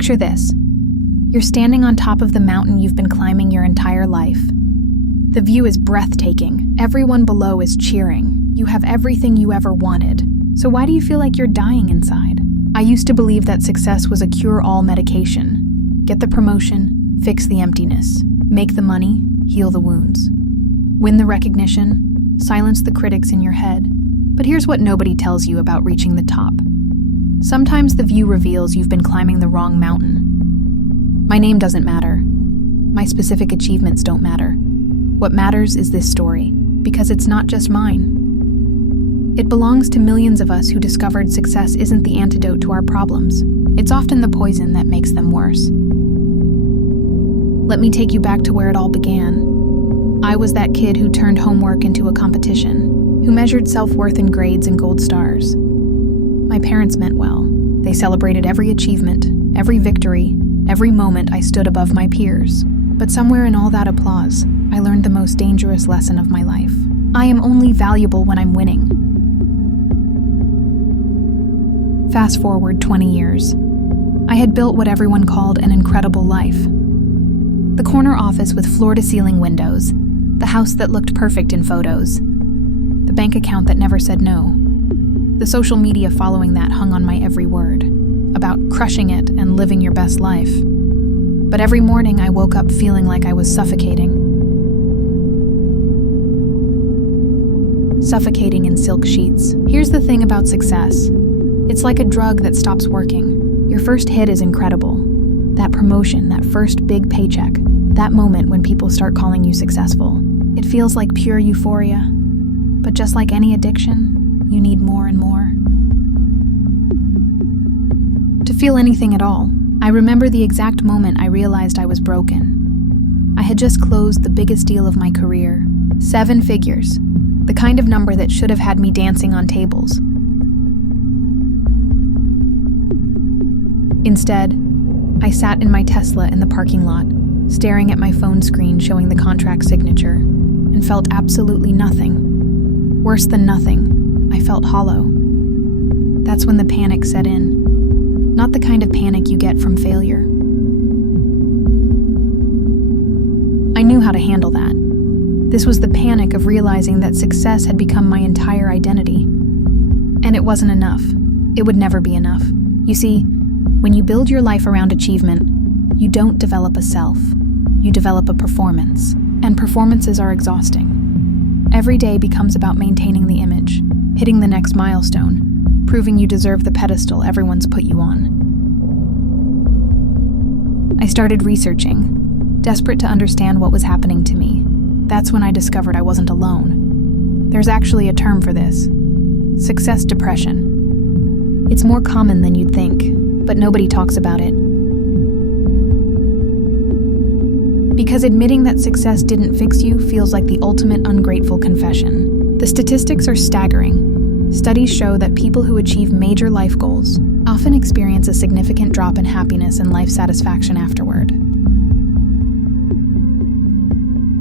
Picture this. You're standing on top of the mountain you've been climbing your entire life. The view is breathtaking. Everyone below is cheering. You have everything you ever wanted. So why do you feel like you're dying inside? I used to believe that success was a cure-all medication. Get the promotion, fix the emptiness. Make the money, heal the wounds. Win the recognition, silence the critics in your head. But here's what nobody tells you about reaching the top. Sometimes the view reveals you've been climbing the wrong mountain. My name doesn't matter. My specific achievements don't matter. What matters is this story, because it's not just mine. It belongs to millions of us who discovered success isn't the antidote to our problems. It's often the poison that makes them worse. Let me take you back to where it all began. I was that kid who turned homework into a competition, who measured self-worth in grades and gold stars. My parents meant well. They celebrated every achievement, every victory, every moment I stood above my peers. But somewhere in all that applause, I learned the most dangerous lesson of my life. I am only valuable when I'm winning. Fast forward 20 years. I had built what everyone called an incredible life. The corner office with floor-to-ceiling windows, the house that looked perfect in photos, the bank account that never said no. The social media following that hung on my every word, about crushing it and living your best life. But every morning I woke up feeling like I was suffocating. Suffocating in silk sheets. Here's the thing about success. It's like a drug that stops working. Your first hit is incredible. That promotion, that first big paycheck, that moment when people start calling you successful. It feels like pure euphoria. But just like any addiction, you need more and more. To feel anything at all, I remember the exact moment I realized I was broken. I had just closed the biggest deal of my career, 7 figures, the kind of number that should have had me dancing on tables. Instead, I sat in my Tesla in the parking lot, staring at my phone screen showing the contract signature, and felt absolutely nothing. Worse than nothing, I felt hollow. That's when the panic set in. Not the kind of panic you get from failure. I knew how to handle that. This was the panic of realizing that success had become my entire identity. And it wasn't enough. It would never be enough. You see, when you build your life around achievement, you don't develop a self. You develop a performance. And performances are exhausting. Every day becomes about maintaining the image, hitting the next milestone, proving you deserve the pedestal everyone's put you on. I started researching, desperate to understand what was happening to me. That's when I discovered I wasn't alone. There's actually a term for this: success depression. It's more common than you'd think, but nobody talks about it. Because admitting that success didn't fix you feels like the ultimate ungrateful confession. The statistics are staggering. Studies show that people who achieve major life goals often experience a significant drop in happiness and life satisfaction afterward.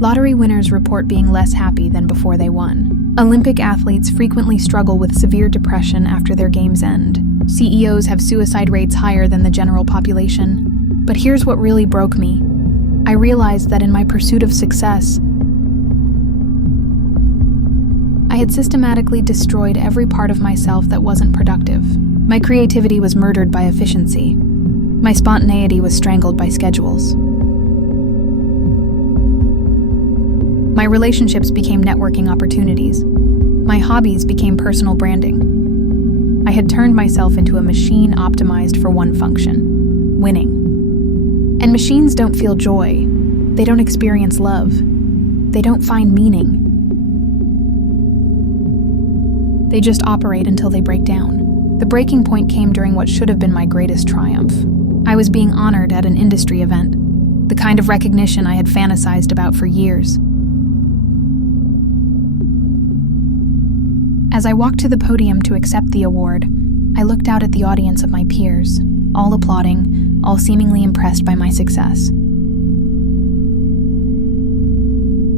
Lottery winners report being less happy than before they won. Olympic athletes frequently struggle with severe depression after their games end. CEOs have suicide rates higher than the general population. But here's what really broke me. I realized that in my pursuit of success, I had systematically destroyed every part of myself that wasn't productive. My creativity was murdered by efficiency. My spontaneity was strangled by schedules. My relationships became networking opportunities. My hobbies became personal branding. I had turned myself into a machine optimized for one function: winning. And machines don't feel joy. They don't experience love. They don't find meaning. They just operate until they break down. The breaking point came during what should have been my greatest triumph. I was being honored at an industry event, the kind of recognition I had fantasized about for years. As I walked to the podium to accept the award, I looked out at the audience of my peers, all applauding, all seemingly impressed by my success.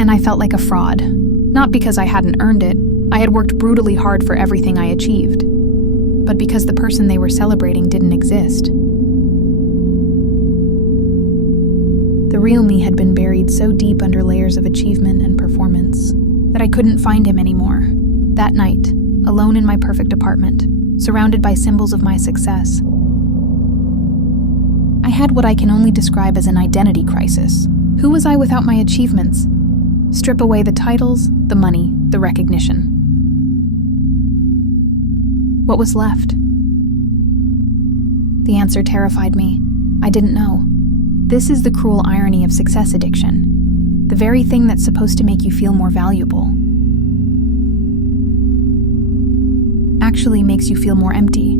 And I felt like a fraud. Not because I hadn't earned it. I had worked brutally hard for everything I achieved. But because the person they were celebrating didn't exist. real me had been buried so deep under layers of achievement and performance that I couldn't find him anymore. That night, alone in my perfect apartment, surrounded by symbols of my success, I had what I can only describe as an identity crisis. Who was I without my achievements? Strip away the titles, the money, the recognition. What was left? The answer terrified me. I didn't know. This is the cruel irony of success addiction. The very thing that's supposed to make you feel more valuable actually makes you feel more empty.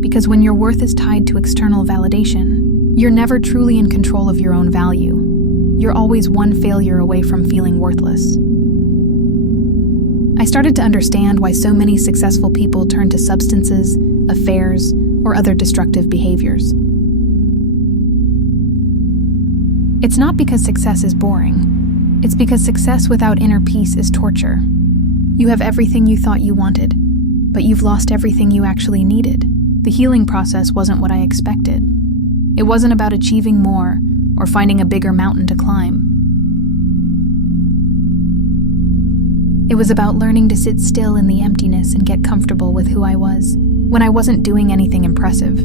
Because when your worth is tied to external validation, you're never truly in control of your own value. You're always one failure away from feeling worthless. I started to understand why so many successful people turn to substances, affairs, or other destructive behaviors. It's not because success is boring. It's because success without inner peace is torture. You have everything you thought you wanted, but you've lost everything you actually needed. The healing process wasn't what I expected. It wasn't about achieving more or finding a bigger mountain to climb. It was about learning to sit still in the emptiness and get comfortable with who I was when I wasn't doing anything impressive.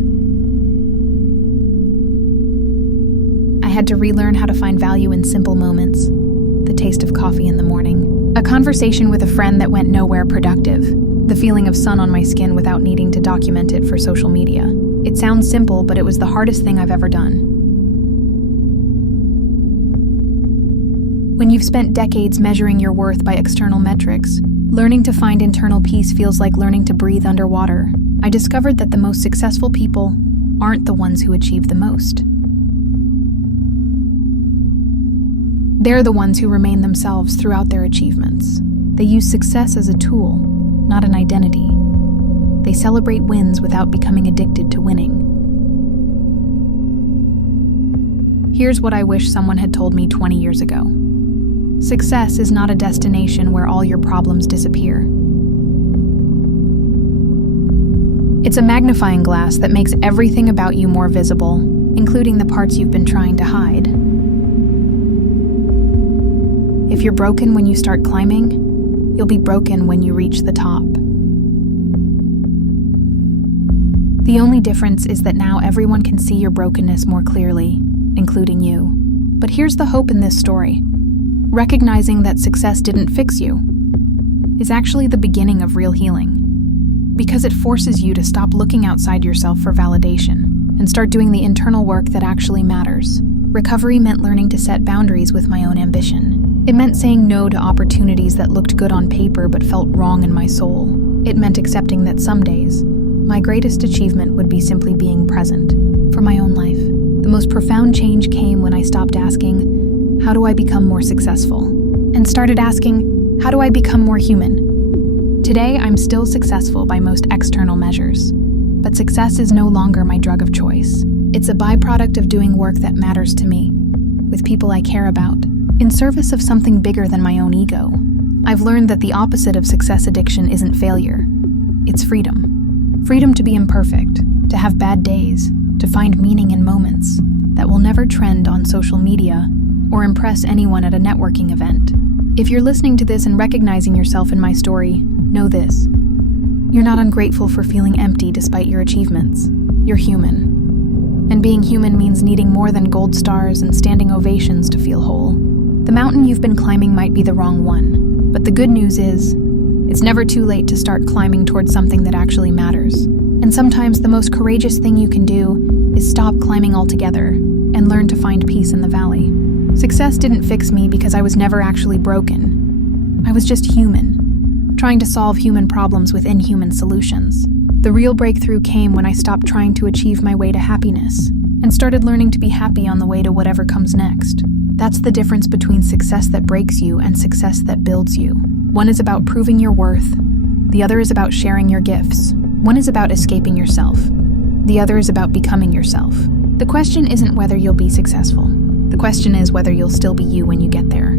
I had to relearn how to find value in simple moments. The taste of coffee in the morning, a conversation with a friend that went nowhere productive, the feeling of sun on my skin without needing to document it for social media. It sounds simple, but it was the hardest thing I've ever done. When you've spent decades measuring your worth by external metrics, learning to find internal peace feels like learning to breathe underwater. I discovered that the most successful people aren't the ones who achieve the most. They're the ones who remain themselves throughout their achievements. They use success as a tool, not an identity. They celebrate wins without becoming addicted to winning. Here's what I wish someone had told me 20 years ago. Success is not a destination where all your problems disappear. It's a magnifying glass that makes everything about you more visible, including the parts you've been trying to hide. If you're broken when you start climbing, you'll be broken when you reach the top. The only difference is that now everyone can see your brokenness more clearly, including you. But here's the hope in this story. Recognizing that success didn't fix you is actually the beginning of real healing, because it forces you to stop looking outside yourself for validation and start doing the internal work that actually matters. Recovery meant learning to set boundaries with my own ambition. It meant saying no to opportunities that looked good on paper but felt wrong in my soul. It meant accepting that some days, my greatest achievement would be simply being present for my own life. The most profound change came when I stopped asking, how do I become more successful? And started asking, how do I become more human? Today, I'm still successful by most external measures, but success is no longer my drug of choice. It's a byproduct of doing work that matters to me, with people I care about, in service of something bigger than my own ego. I've learned that the opposite of success addiction isn't failure, it's freedom. Freedom to be imperfect, to have bad days, to find meaning in moments that will never trend on social media or impress anyone at a networking event. If you're listening to this and recognizing yourself in my story, know this. You're not ungrateful for feeling empty despite your achievements. You're human. And being human means needing more than gold stars and standing ovations to feel whole. The mountain you've been climbing might be the wrong one, but the good news is, it's never too late to start climbing towards something that actually matters. And sometimes the most courageous thing you can do is stop climbing altogether and learn to find peace in the valley. Success didn't fix me because I was never actually broken. I was just human, trying to solve human problems with inhuman solutions. The real breakthrough came when I stopped trying to achieve my way to happiness and started learning to be happy on the way to whatever comes next. That's the difference between success that breaks you and success that builds you. One is about proving your worth. The other is about sharing your gifts. One is about escaping yourself. The other is about becoming yourself. The question isn't whether you'll be successful. The question is whether you'll still be you when you get there.